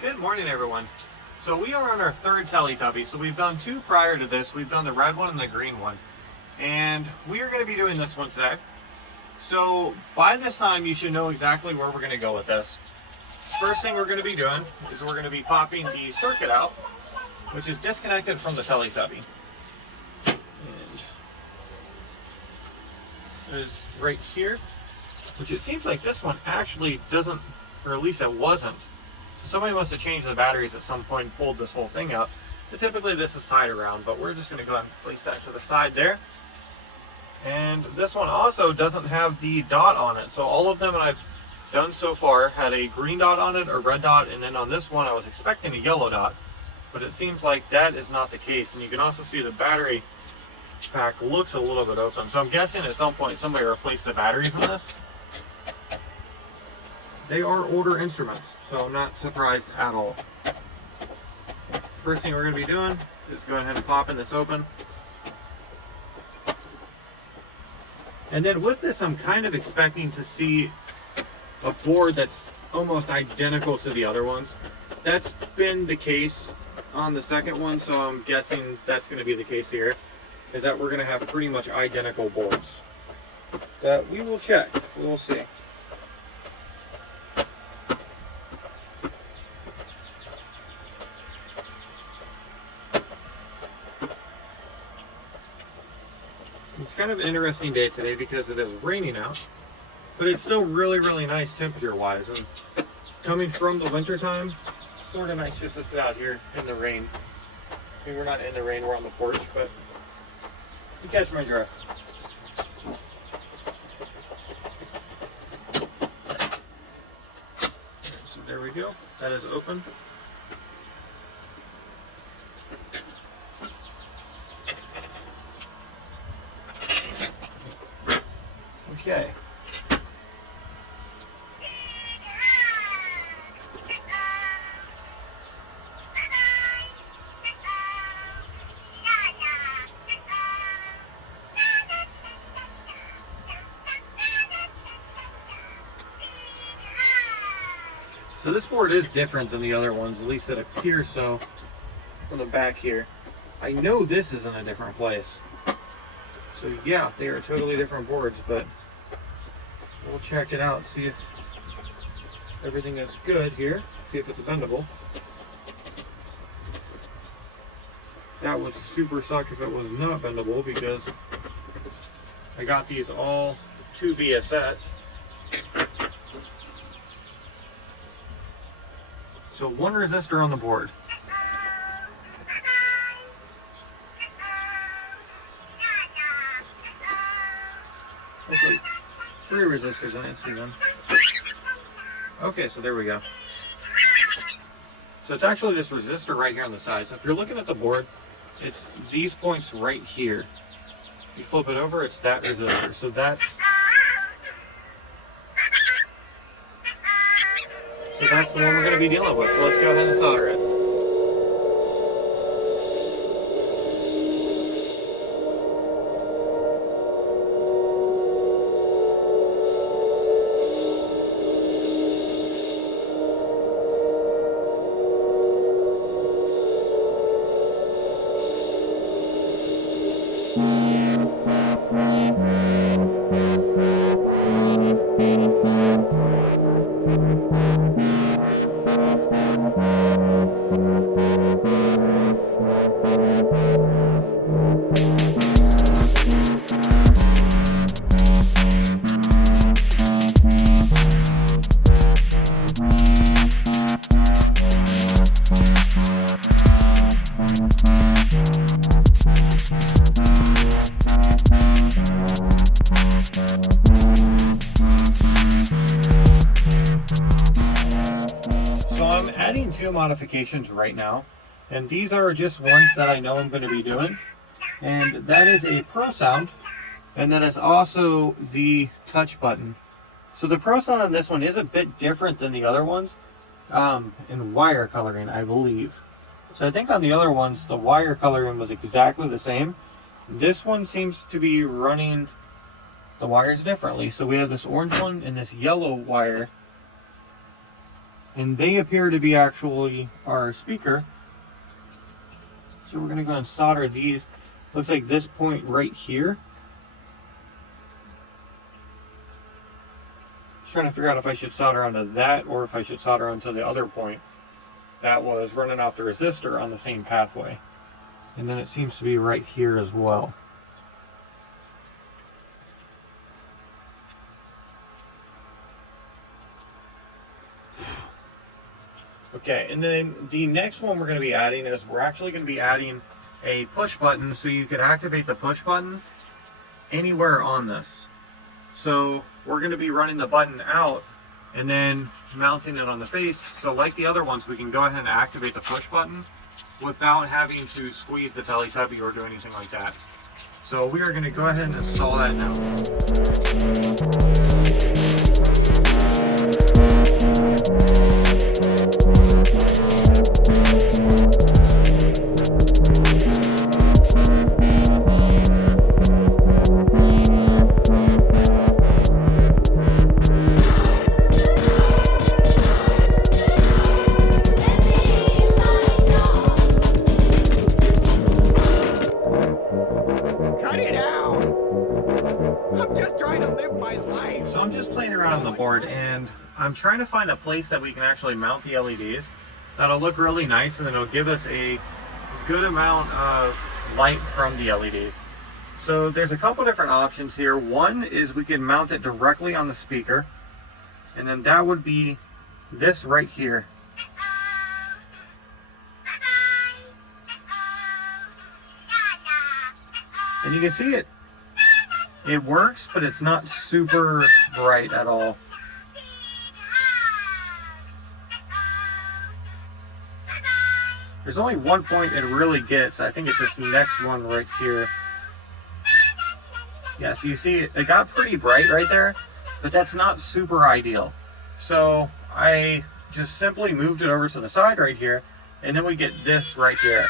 Good morning, everyone. So we are on our third Teletubby. So we've done two prior to this. We've done the red one and the green one. And we are going to be doing this one today. So by this time, you should know exactly where we're going to go with this. First thing we're going to be doing is we're going to be popping the circuit out, which is disconnected from the Teletubby. And it is right here, which it seems like this one actually doesn't, or at least it wasn't. Somebody must have changed the batteries at some point and pulled this whole thing out. But typically this is tied around, but we're just going to go ahead and place that to the side there. And this one also doesn't have the dot on it. So all of them that I've done so far had a green dot on it, a red dot, and then on this one I was expecting a yellow dot. But it seems like that is not the case. And you can also see the battery pack looks a little bit open. So I'm guessing at some point somebody replaced the batteries in this. They are older instruments, so I'm not surprised at all. First thing we're going to be doing is go ahead and popping this open. And then with this, I'm kind of expecting to see a board that's almost identical to the other ones. That's been the case on the second one, so I'm guessing that's going to be the case here, is that we're going to have pretty much identical boards. But we will check. We'll see. It's kind of an interesting day today because it is raining out, but it's still really nice temperature wise. And coming from the winter time, sort of nice just to sit out here in the rain. I mean, we're not in the rain, we're on the porch, but you catch my drift. So there we go, that is open. Okay. So this board is different than the other ones, at least it appears so from the back here. I know this is in a different place. So yeah, they are totally different boards, but we'll check it out, see if everything is good here, see if it's bendable. That would super suck if it was not bendable because I got these all to be a set. So one resistor on the board. Okay. 3 resistors in it, see them. Okay, so there we go. So it's actually this resistor right here on the side. So if you're looking at the board, it's these points right here. If you flip it over, it's that resistor. So that's the one we're going to be dealing with. So let's go ahead and solder it. Adding 2 modifications right now, and these are just ones that I know I'm going to be doing, and that is a Pro Sound, and that is also the touch button. So the Pro Sound on this one is a bit different than the other ones in wire coloring, I believe. So I think on the other ones the wire coloring was exactly the same. This one seems to be running the wires differently. So we have this orange one and this yellow wire and they appear to be actually our speaker. So we're going to go and solder these. Looks like this point right here. Just trying to figure out if I should solder onto that or if I should solder onto the other point that was running off the resistor on the same pathway. And then it seems to be right here as well. Okay, and then the next one we're going to be adding is we're actually going to be adding a push button, so you can activate the push button anywhere on this. So we're going to be running the button out and then mounting it on the face. So like the other ones, we can go ahead and activate the push button without having to squeeze the Teletubby or do anything like that. So we are going to go ahead and install that now. So I'm just playing around on the board and I'm trying to find a place that we can actually mount the LEDs that'll look really nice, and then it'll give us a good amount of light from the LEDs. So there's a couple different options here. One is we can mount it directly on the speaker, and then that would be this right here. And you can see it. It works, but it's not super bright at all. There's only one point it really gets. I think it's this next one right here. Yeah, so you see it got pretty bright right there, but that's not super ideal. So I just simply moved it over to the side right here, and then we get this right here.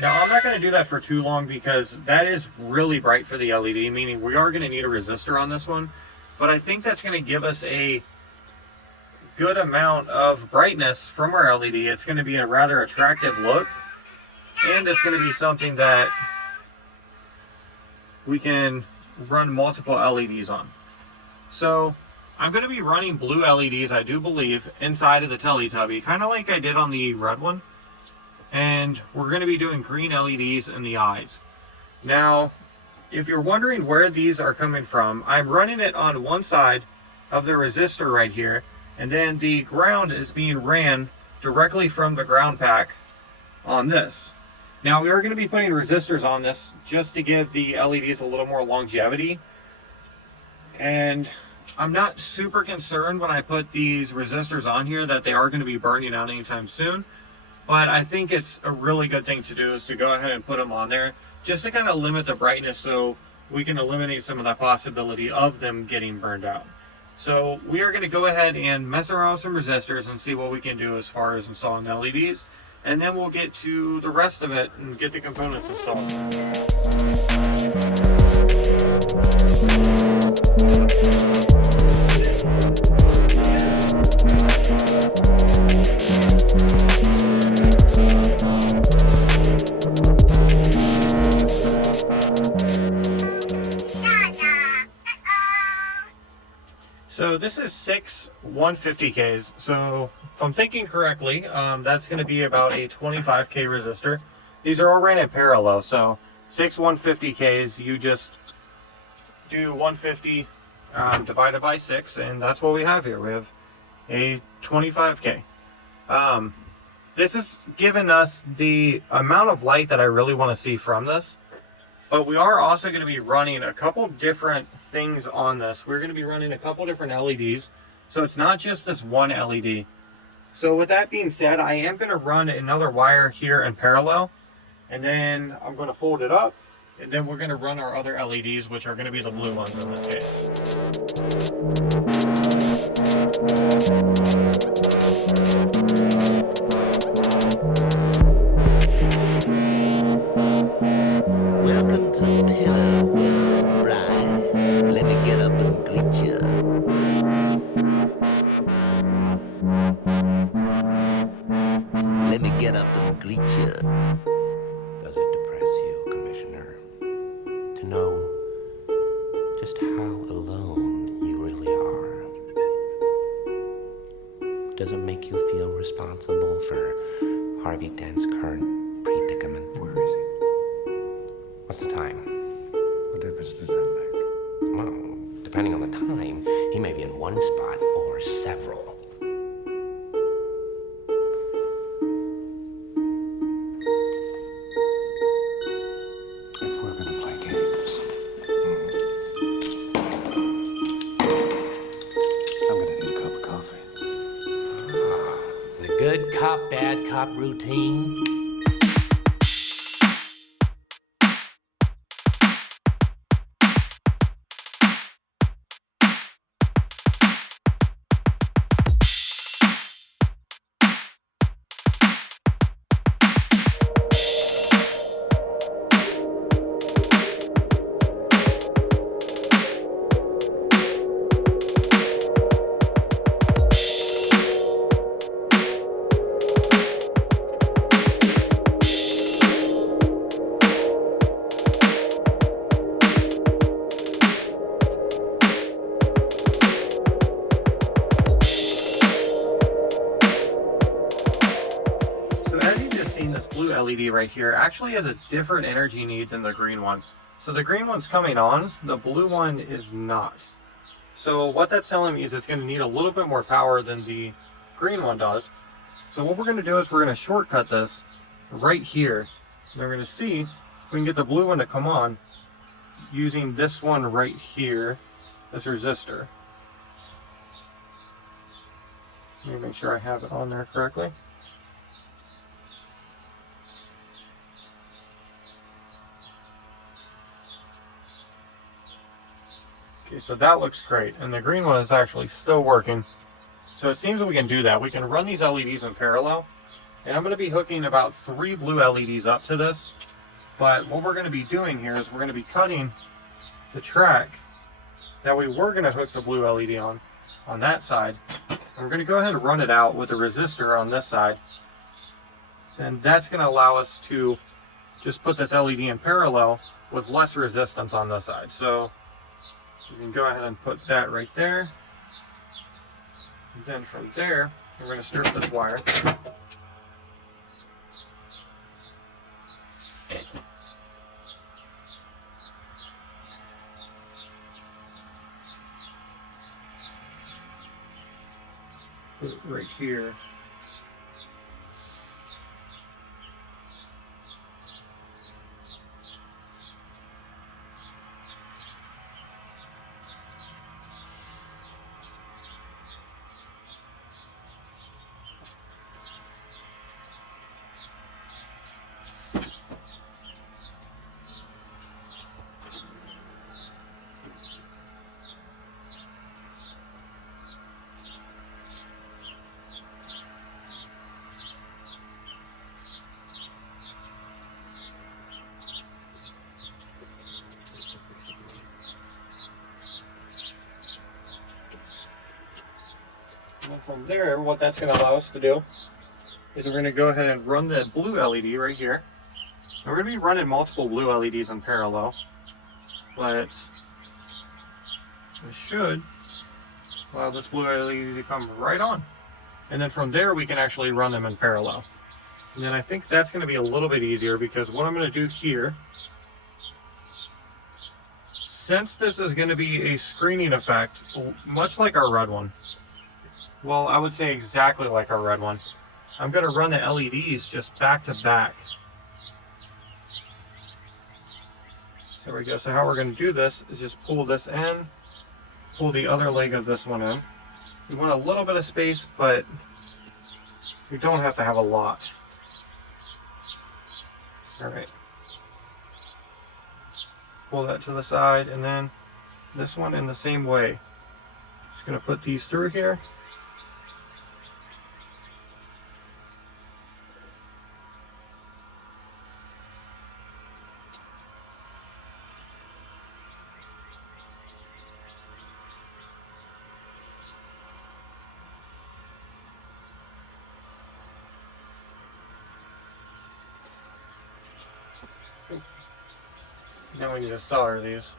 Now, I'm not going to do that for too long because that is really bright for the LED, meaning we are going to need a resistor on this one. But I think that's going to give us a good amount of brightness from our LED. It's going to be a rather attractive look, and it's going to be something that we can run multiple LEDs on. So I'm going to be running blue LEDs, I do believe, inside of the Teletubby, kind of like I did on the red one. And we're going to be doing green LEDs in the eyes. Now, if you're wondering where these are coming from, I'm running it on one side of the resistor right here, and then the ground is being ran directly from the ground pack on this. Now, we are going to be putting resistors on this just to give the LEDs a little more longevity. And I'm not super concerned when I put these resistors on here that they are going to be burning out anytime soon. But I think it's a really good thing to do is to go ahead and put them on there just to kind of limit the brightness so we can eliminate some of that possibility of them getting burned out. So we are going to go ahead and mess around with some resistors and see what we can do as far as installing the LEDs. And then we'll get to the rest of it and get the components installed. So this is 6 150Ks. So if I'm thinking correctly, that's going to be about a 25K resistor. These are all ran in parallel. So 6 150Ks, you just do 150 divided by 6, and that's what we have here. We have a 25K. This is giving us the amount of light that I really want to see from this. But we are also going to be running a couple different things on this. We're going to be running a couple different LEDs. So it's not just this one LED. So with that being said, I am going to run another wire here in parallel. And then I'm going to fold it up. And then we're going to run our other LEDs, which are going to be the blue ones in this case. Welcome to Pillow World, Brian. Let me get up and greet you. greet you. Does it depress you, Commissioner, to know just how alone you really are? Does it make you feel responsible for Harvey Dent's current predicament? Where is he? What's the time? What difference does that make? Well, depending on the time, he may be in one spot or several. If we're gonna play games, I'm gonna need a cup of coffee. The good cop, bad cop routine. This blue LED right here actually has a different energy need than the green one. So the green one's coming on, the blue one is not. So what that's telling me is it's going to need a little bit more power than the green one does. So what we're going to do is we're going to shortcut this right here. And we're going to see if we can get the blue one to come on using this one right here, this resistor. Let me make sure I have it on there correctly. Okay, so that looks great, and the green one is actually still working. So it seems that we can do that. We can run these LEDs in parallel, and I'm going to be hooking about 3 blue LEDs up to this. But what we're going to be doing here is we're going to be cutting the track that we were going to hook the blue LED on that side. And we're going to go ahead and run it out with a resistor on this side. And that's going to allow us to just put this LED in parallel with less resistance on this side. So you can go ahead and put that right there. And then from there, we're going to strip this wire. Put it right here. And from there, what that's going to allow us to do is we're going to go ahead and run the blue LED right here. And we're going to be running multiple blue LEDs in parallel, but we should allow this blue LED to come right on. And then from there, we can actually run them in parallel. And then I think that's going to be a little bit easier, because what I'm going to do here, since this is going to be a screening effect, much like our red one, well, I would say exactly like our red one, I'm going to run the LEDs just back to back. So there we go. So how we're going to do this is just pull this in, pull the other leg of this one in. We want a little bit of space, but we don't have to have a lot. All right. Pull that to the side, and then this one in the same way. Just going to put these through here. Now we need to solder these.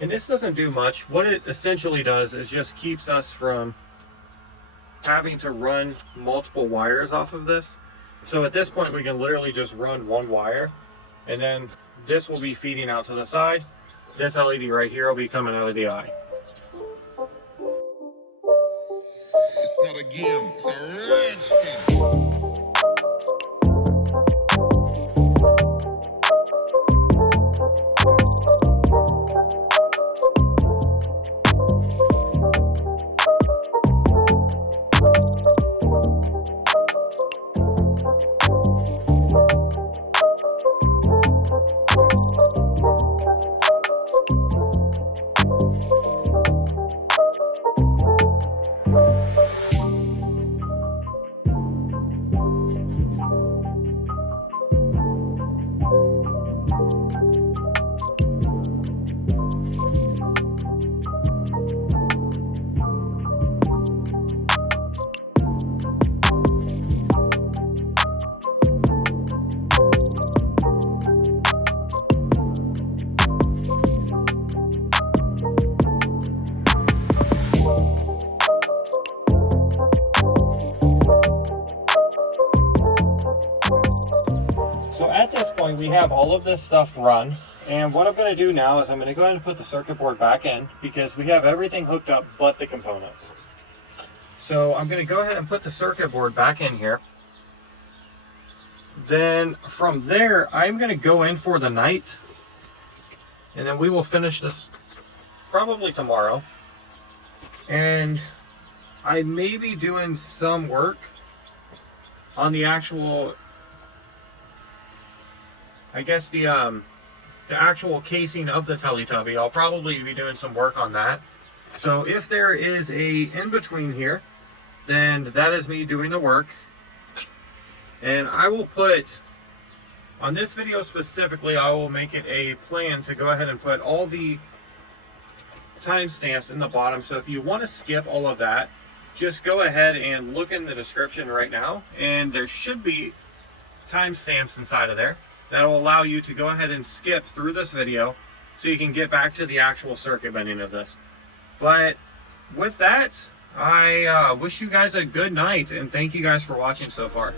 And this doesn't do much. What it essentially does is just keeps us from having to run multiple wires off of this. So at this point we can literally just run one wire, and then this will be feeding out to the side. This LED right here will be coming out of the eye. It's not a game, it's a rich thing. So at this point we have all of this stuff run, and what I'm going to do now is I'm going to go ahead and put the circuit board back in because we have everything hooked up but the components. So I'm going to go ahead and put the circuit board back in here. Then from there I'm going to go in for the night, and then we will finish this probably tomorrow. And I may be doing some work on the actual, I guess the actual casing of the Teletubby. I'll probably be doing some work on that. So if there is a in-between here, then that is me doing the work. And I will put, on this video specifically, I will make it a plan to go ahead and put all the timestamps in the bottom. So if you want to skip all of that, just go ahead and look in the description right now, and there should be timestamps inside of there that will allow you to go ahead and skip through this video so you can get back to the actual circuit bending of this. But with that, I wish you guys a good night, and thank you guys for watching so far.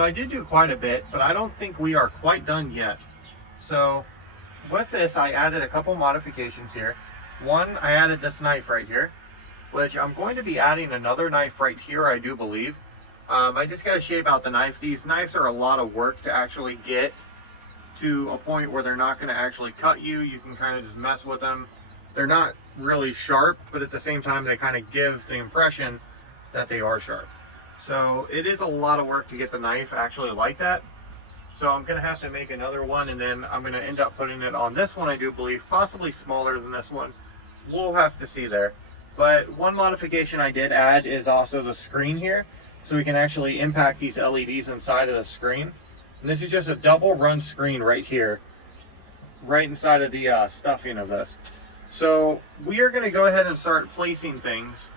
So I did do quite a bit, but I don't think we are quite done yet. So with this, I added a couple modifications here. One, I added this knife right here, which I'm going to be adding another knife right here, I do believe. I just got to shape out the knife. These knives are a lot of work to actually get to a point where they're not going to actually cut you. You can kind of just mess with them. They're not really sharp, but at the same time, they kind of give the impression that they are sharp. So it is a lot of work to get the knife actually like that. So I'm going to have to make another one, and then I'm going to end up putting it on this one, I do believe, possibly smaller than this one. We'll have to see there. But one modification I did add is also the screen here. So we can actually impact these LEDs inside of the screen. And this is just a double run screen right here, right inside of the stuffing of this. So we are going to go ahead and start placing things.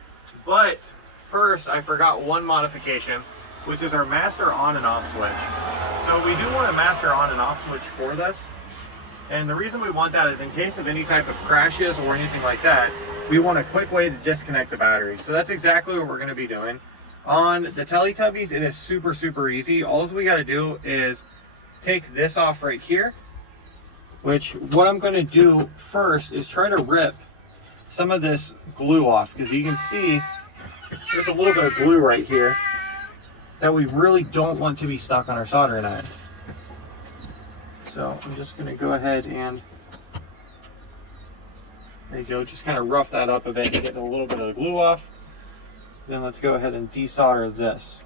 But first, I forgot one modification, which is our master on and off switch. So we do want a master on and off switch for this. And the reason we want that is in case of any type of crashes or anything like that, we want a quick way to disconnect the battery. So that's exactly what we're going to be doing. On the Teletubbies, it is super, super easy. All we got to do is take this off right here, which what I'm going to do first is try to rip some of this glue off, because you can see there's a little bit of glue right here that we really don't want to be stuck on our soldering iron. So I'm just going to go ahead and, there you go, just kind of rough that up a bit to get a little bit of the glue off. Then let's go ahead and desolder this.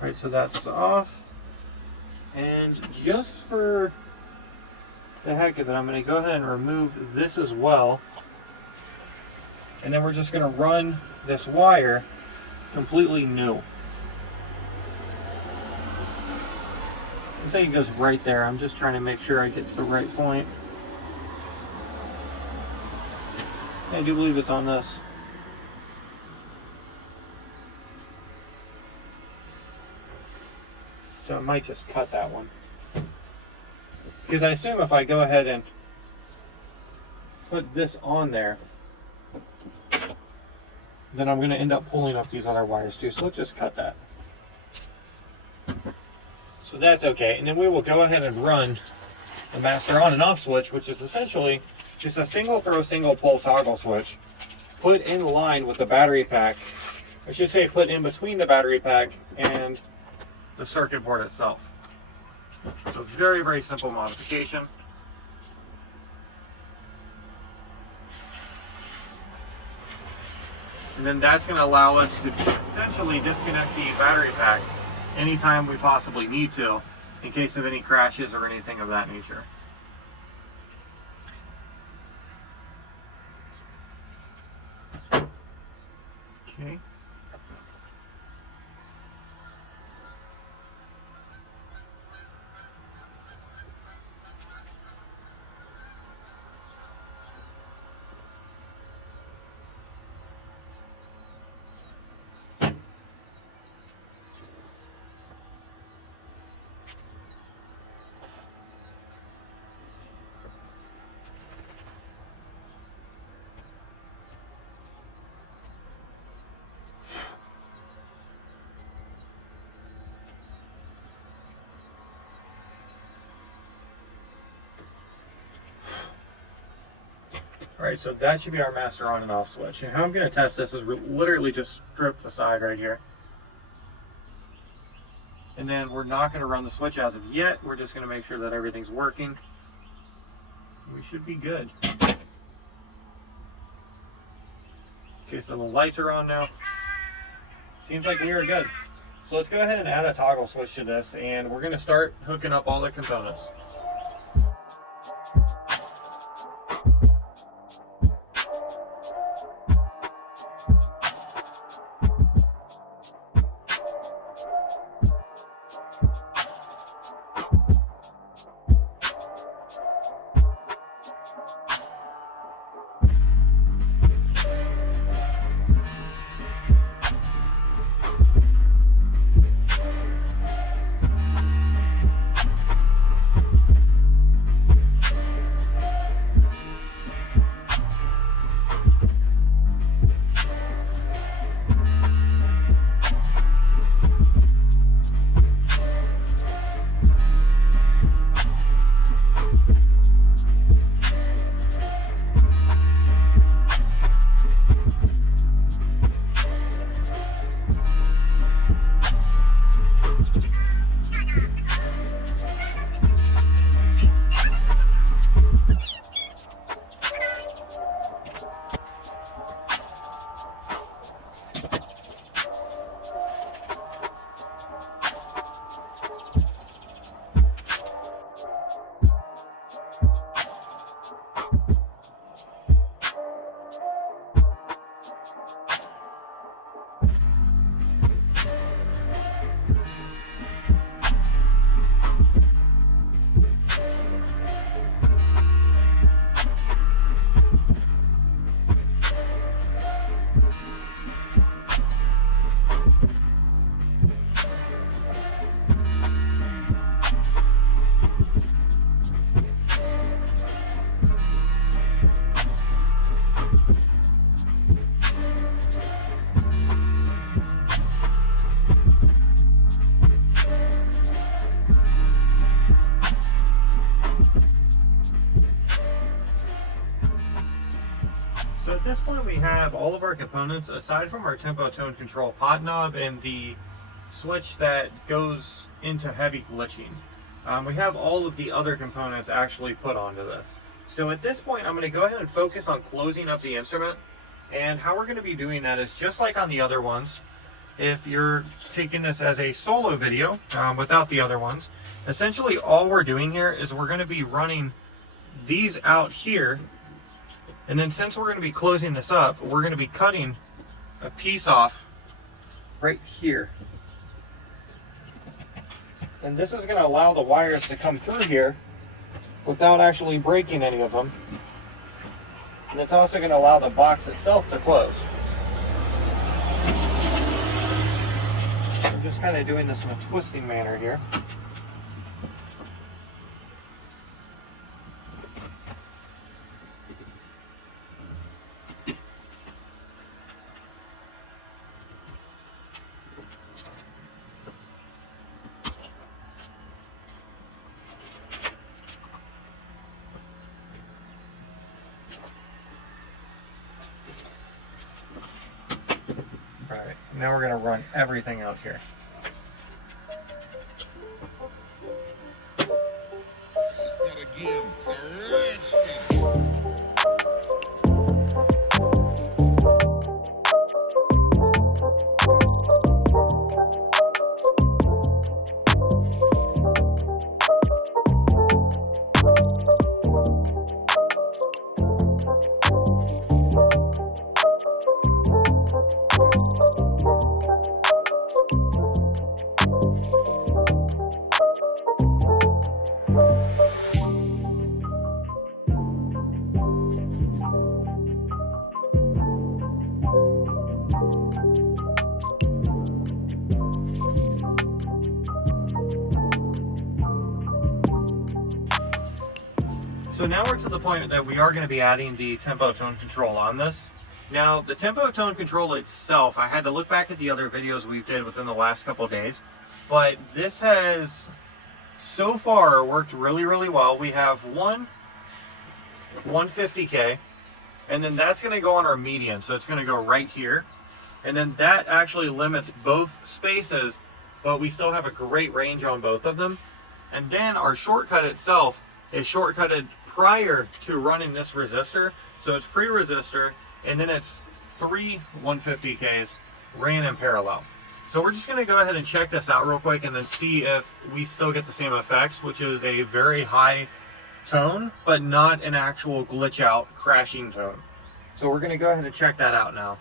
All right, so that's off. And just for the heck of it, I'm going to go ahead and remove this as well. And then we're just going to run this wire completely new. This thing goes right there. I'm just trying to make sure I get to the right point. I do believe it's on this. So I might just cut that one. Because I assume if I go ahead and put this on there, then I'm going to end up pulling up these other wires too. So let's just cut that. So that's okay. And then we will go ahead and run the master on and off switch, which is essentially just a single throw, single pull toggle switch put in line with the battery pack. I should say put in between the battery pack and the circuit board itself. So very, very simple modification. And then that's going to allow us to essentially disconnect the battery pack anytime we possibly need to, in case of any crashes or anything of that nature. Okay. Alright, so that should be our master on and off switch. And how I'm going to test this is literally just strip the side right here. And then we're not going to run the switch as of yet. We're just going to make sure that everything's working. We should be good. Okay, so the lights are on now. Seems like we are good. So let's go ahead and add a toggle switch to this, and we're going to start hooking up all the components. have all of our components, aside from our tempo tone control pot knob and the switch that goes into heavy glitching. We have all of the other components actually put onto this. So at this point, I'm going to go ahead and focus on closing up the instrument. And how we're going to be doing that is just like on the other ones. If you're taking this as a solo video without the other ones, essentially all we're doing here is we're going to be running these out here. And then since we're going to be closing this up, we're going to be cutting a piece off right here. And this is going to allow the wires to come through here without actually breaking any of them. And it's also going to allow the box itself to close. I'm just kind of doing this in a twisting manner here. Alright, now we're going to run everything out here. It's not a game, it's a rich thing. So now we're to the point that we are going to be adding the tempo tone control on this. Now the tempo tone control itself, I had to look back at the other videos we've did within the last couple of days, but this has so far worked really, really well. We have one 150K, and then that's going to go on our median, so it's going to go right here. And then that actually limits both spaces, but we still have a great range on both of them. And then our shortcut itself is shortcutted prior to running this resistor. So it's pre-resistor, and then it's 3 150Ks ran in parallel. So we're just going to go ahead and check this out real quick and then see if we still get the same effects, which is a very high tone, but not an actual glitch out crashing tone. So we're going to go ahead and check that out now.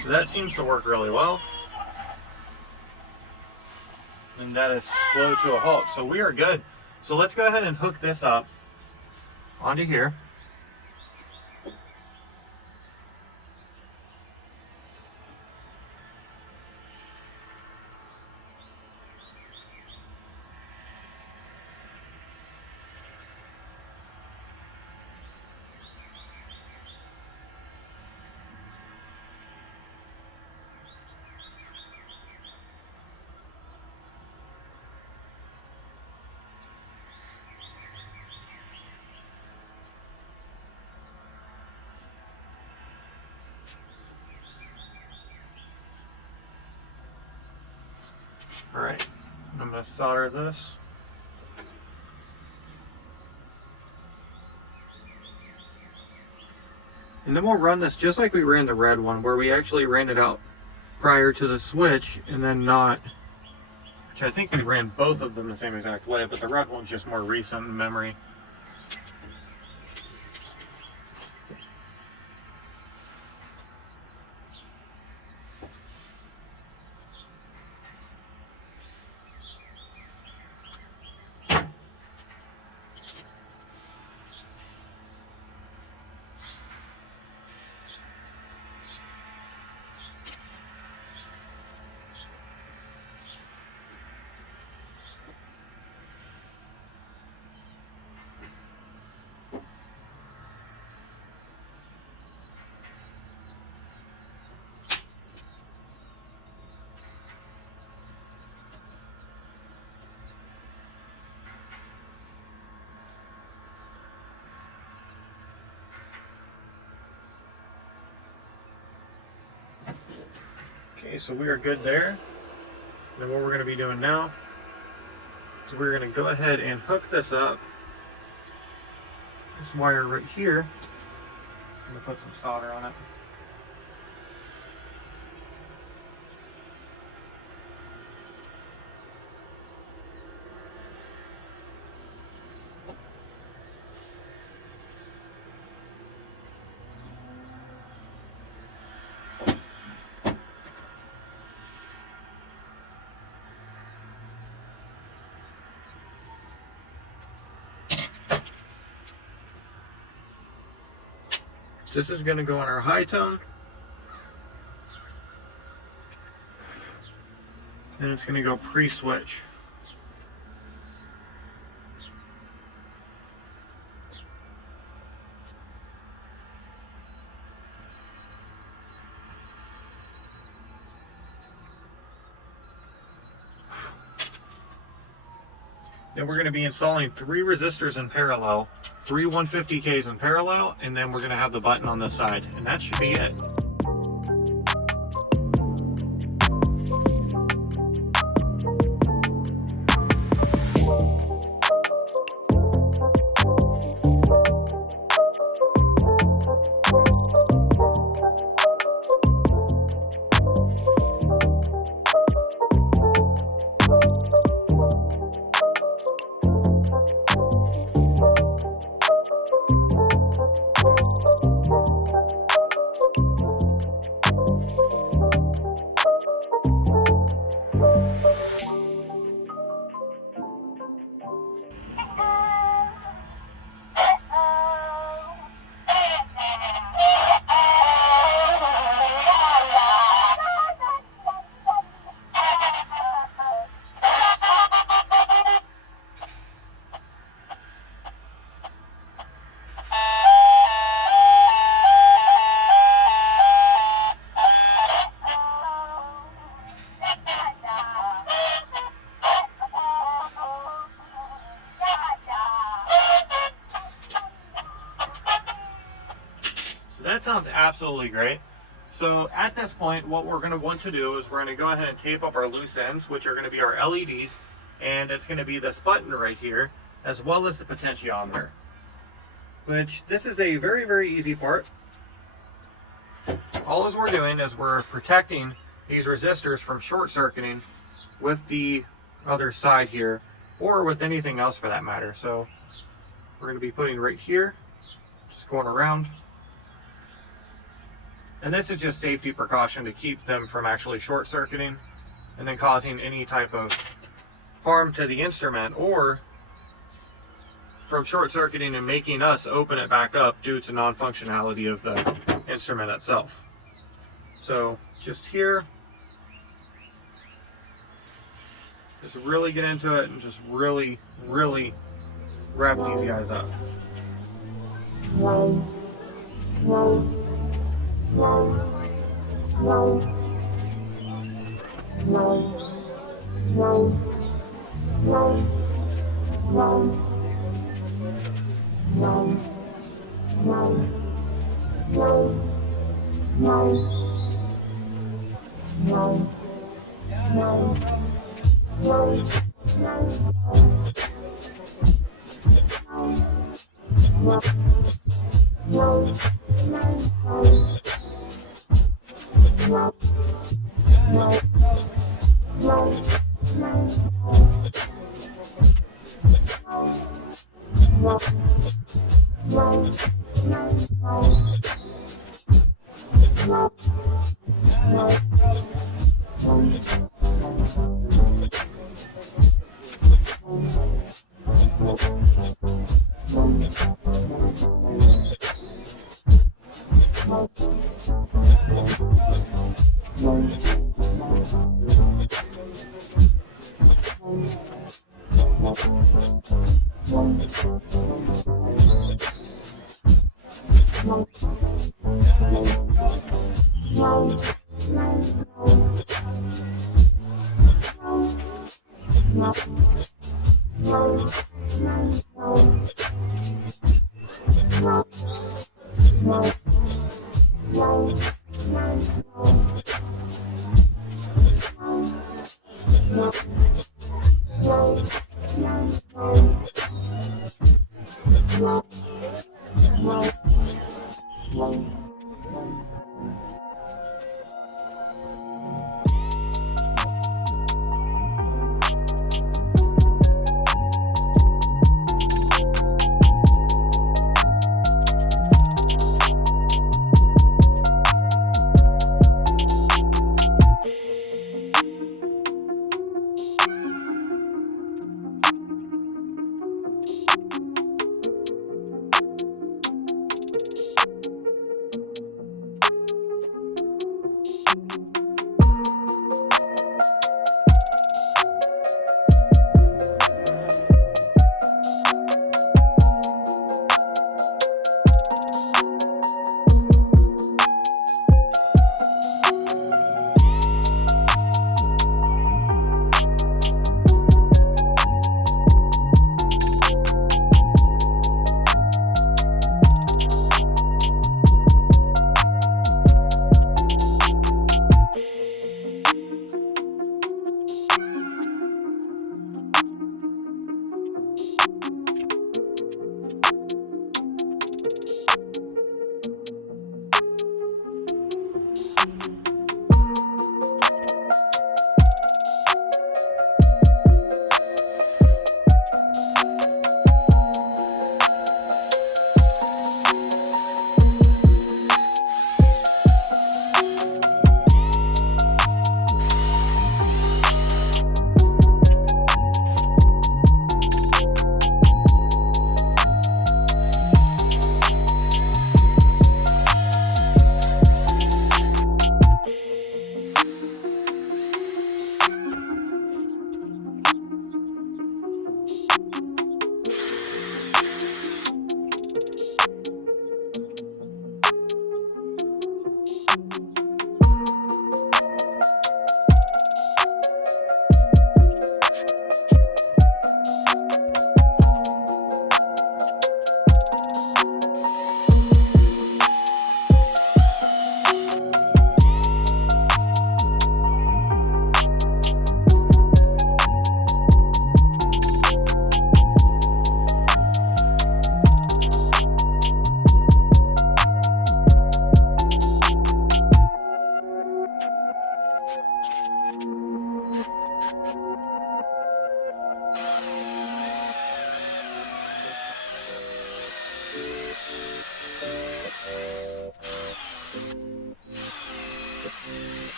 So that seems to work really well. And that is slow to a halt. So we are good. So let's go ahead and hook this up onto here. Alright, I'm going to solder this. And then we'll run this just like we ran the red one, where we actually ran it out prior to the switch and then not, which I think we ran both of them the same exact way, but the red one's just more recent in memory. Okay, so we are good there. Then what we're going to be doing now is we're going to go ahead and hook this up. This wire right here. I'm going to put some solder on it. This is going to go on our high tone, and it's going to go pre-switch. Then we're going to be installing 3 resistors in parallel, 3 150Ks in parallel, and then we're going to have the button on this side, and that should be it. That sounds absolutely great. So at this point, what we're going to want to do is we're going to go ahead and tape up our loose ends, which are going to be our LEDs, and it's going to be this button right here, as well as the potentiometer. Which, this is a very, very easy part. All as we're doing is we're protecting these resistors from short circuiting with the other side here, or with anything else for that matter. So we're going to be putting right here, just going around. And this is just safety precaution to keep them from actually short circuiting and then causing any type of harm to the instrument, or from short circuiting and making us open it back up due to non-functionality of the instrument itself. So just here, just really get into it and just really, really wrap these guys up.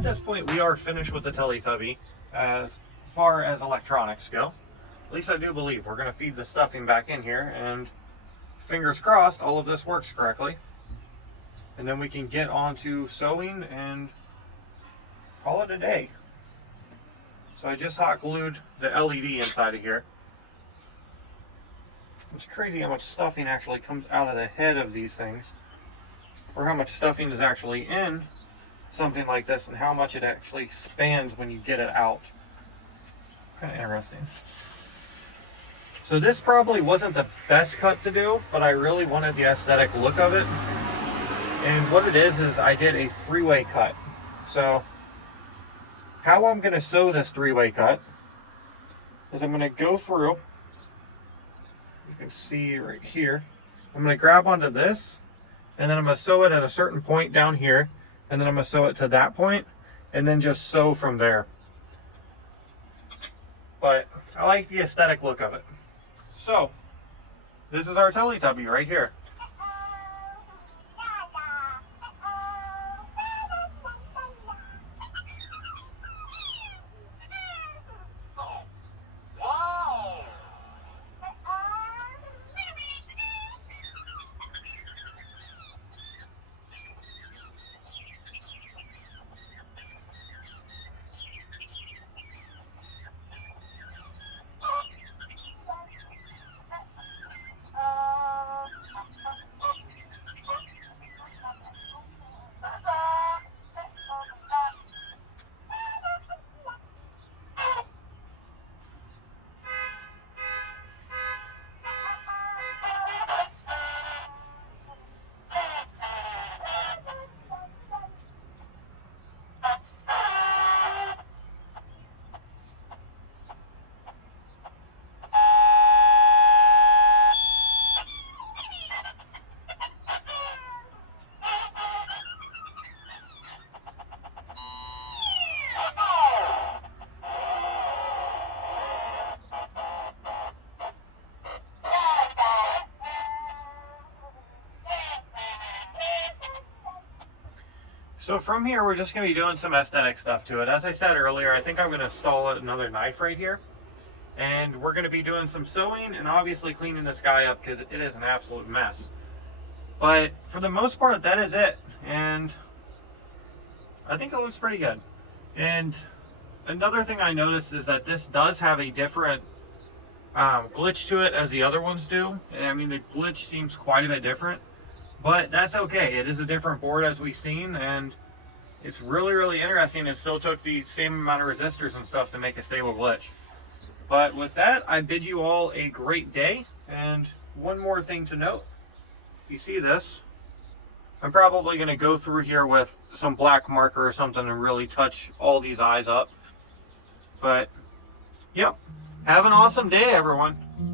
at this point, we are finished with the Teletubby as far as electronics go. At least I do believe. We're going to feed the stuffing back in here, and fingers crossed all of this works correctly. And then we can get on to sewing and call it a day. So I just hot glued the LED inside of here. It's crazy how much stuffing actually comes out of the head of these things, or how much stuffing is actually in something like this, and how much it actually spans when you get it out. Kind of interesting. So this probably wasn't the best cut to do, but I really wanted the aesthetic look of it. And what it is I did a three-way cut. So how I'm going to sew this three-way cut is I'm going to go through, you can see right here, I'm going to grab onto this, and then I'm going to sew it at a certain point down here, and then I'm going to sew it to that point, and then just sew from there. But I like the aesthetic look of it. So this is our Teletubby right here. So from here, we're just going to be doing some aesthetic stuff to it. As I said earlier, I think I'm going to install another knife right here. And we're going to be doing some sewing and obviously cleaning this guy up because it is an absolute mess. But for the most part, that is it. And I think it looks pretty good. And another thing I noticed is that this does have a different glitch to it as the other ones do. I mean, the glitch seems quite a bit different. But that's okay. It is a different board as we've seen, and it's really, really interesting. It still took the same amount of resistors and stuff to make a stable glitch. But with that, I bid you all a great day. And one more thing to note. If you see this, I'm probably going to go through here with some black marker or something and really touch all these eyes up. But, yep. Have an awesome day, everyone.